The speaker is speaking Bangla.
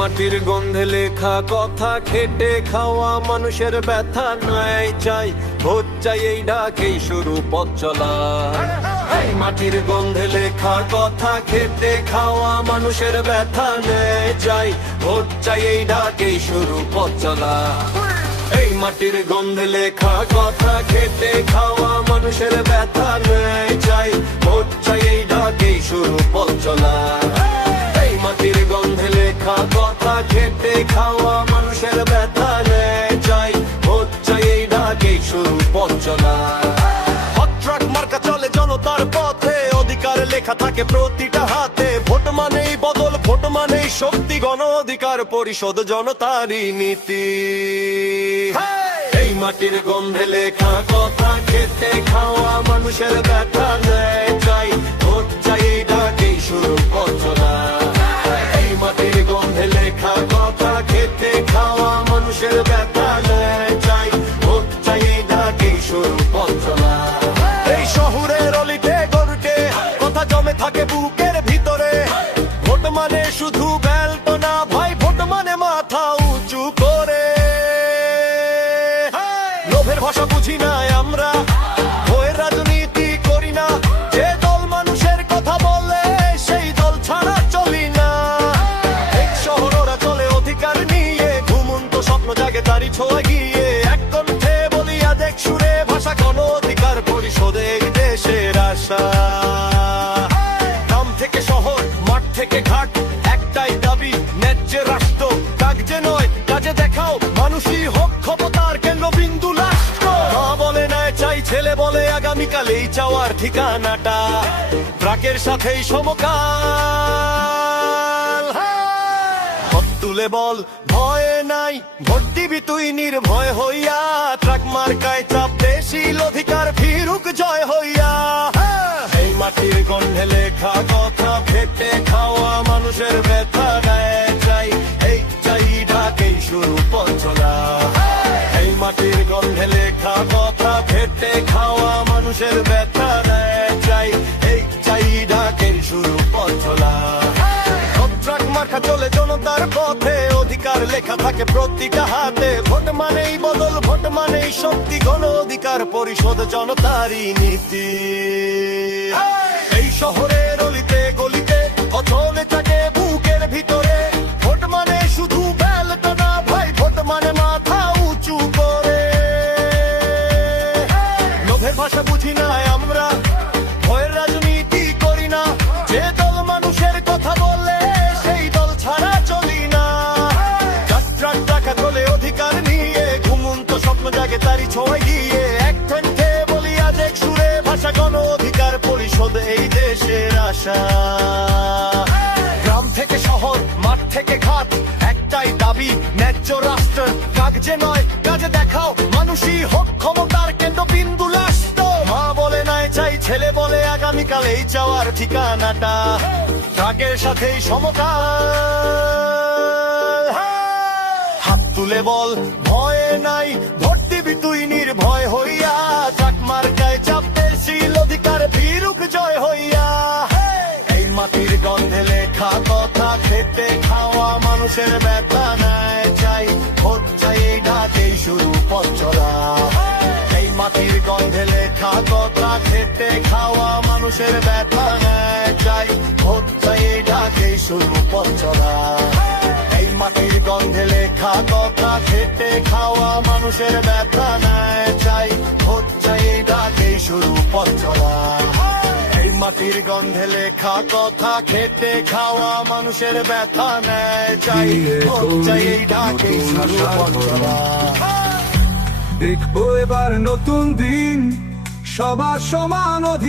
মাটির গন্ধে লেখা কথা, খেটে খাওয়া মানুষের ব্যথা নাই চাই, ভোট চাই এই ডাকেই শুরু পথ চলা। মাটির গন্ধে লেখা কথা, খেটে খাওয়া মানুষের ব্যথা নেই চাই, ভোট চাই এই ডাকেই শুরু পথ চলা। এই মাটির গন্ধে লেখা কথা, খেটে খাওয়া মানুষের ব্যথা নেই চাই, ভোট চাই এই ডাকেই শুরু পথ চলা। খাওয়া লেখা থাকে প্রতিটা হাতে। ভোট মানেই বদল, ভোট মানেই শক্তি, গণ অধিকার পরিষদ জনতারই নীতি। এই মাটির গন্ধে লেখা কথা, খেতে, খাওয়া মানুষের ব্যথা। ভাষা বুঝি না আমরা। ভয়ের রাজনীতি করি না। যে দল মানুষের কথা বলে, সেই দল ছাড়া চলি না। এই শহর ওরা চলে, অধিকার নিয়ে। ঘুমন্ত স্বপ্ন জাগে তারি ছোঁয়া গিয়ে। এক কণ্ঠে বলি আদেক সুরে, ভাষা কোন অধিকার পরিষদে দেশের আশা। গ্রাম থেকে শহর, মাঠ থেকে ঘাট, একটাই দাবি, ন্যায্য রাষ্ট্র। কাগজে নয়, কাজে দেখাও, মানুষই এই চাওয়ার ঠিকানাটা। ট্রাকের সাথেই সমকাল। হাত তুলে বল, ভয় নাই, ভোট দিবি তুই নির্ভয় হইয়া। ট্রাক মার্কায় চাপ বেশি অধিকার ফিরুক জয় হইয়া। এই মাটির গন্ধে লেখা কথা ফেটে খাওয়া মানুষের ব্যথা গায়ে চাই। এই চাই ঢাকেই শুরু পঞ্চলা এই মাটির গন্ধে লেখা জনতার পথে অধিকার লেখা থাকে প্রতিটা হাতে। ভোট মানেই বদল, ভোট মানেই শক্তি, গণ অধিকার পরিষদ জনতারই নীতি। এই শহরের তারি ছোঁয়ায় গিয়ে এক কণ্ঠে বলি, আজ এক সুরে ভাষা গণ অধিকার পরিষদ এই দেশের আশা। গ্রাম থেকে শহর, মাঠ থেকে ঘাট, একটাই দাবি, ন্যায্য রাষ্ট্র। কাগজে নয়, কাজে দেখাও, মানুষই হোক ক্ষমতার কেন্দ্র বিন্দু রাষ্ট্র। মা বলে নাই, চাই ছেলে বলে আগামীকাল এই চাওয়ার ঠিকানাটা। ট্রাকের সাথেই সমকাল। হাত তুলে বল, ভয় নাই দিবি, তুই নির্ভয় হইয়া চাক মার্কায় চাপতে শীল অধিকার ফিরুক জয় হইয়া। এই মাটির গন্ধে লেখা কথা, খেতে খাওয়া মানুষের ব্যথা নাই, চাই ভোট, চাই এই ঢাকেই শুরু পথ চলা। এই মাটির গন্ধে লেখা কথা, খেতে খাওয়া মানুষের ব্যথা নাই, চাই ভোট, চাই এই ঢাকেই শুরু পথ মাটির গন্ধে লেখা কথা খেতে খাওয়া মানুষের ব্যথা নাই চাই চাই এই ডাকেই শুরু পথ চলা। এই মাটির গন্ধে লেখা কথা খেতে খাওয়া মানুষের ব্যথা নেয় চাই চাই এই ডাকেই শুরু পথ চলা। দেখব এবার নতুন দিন সবার সমান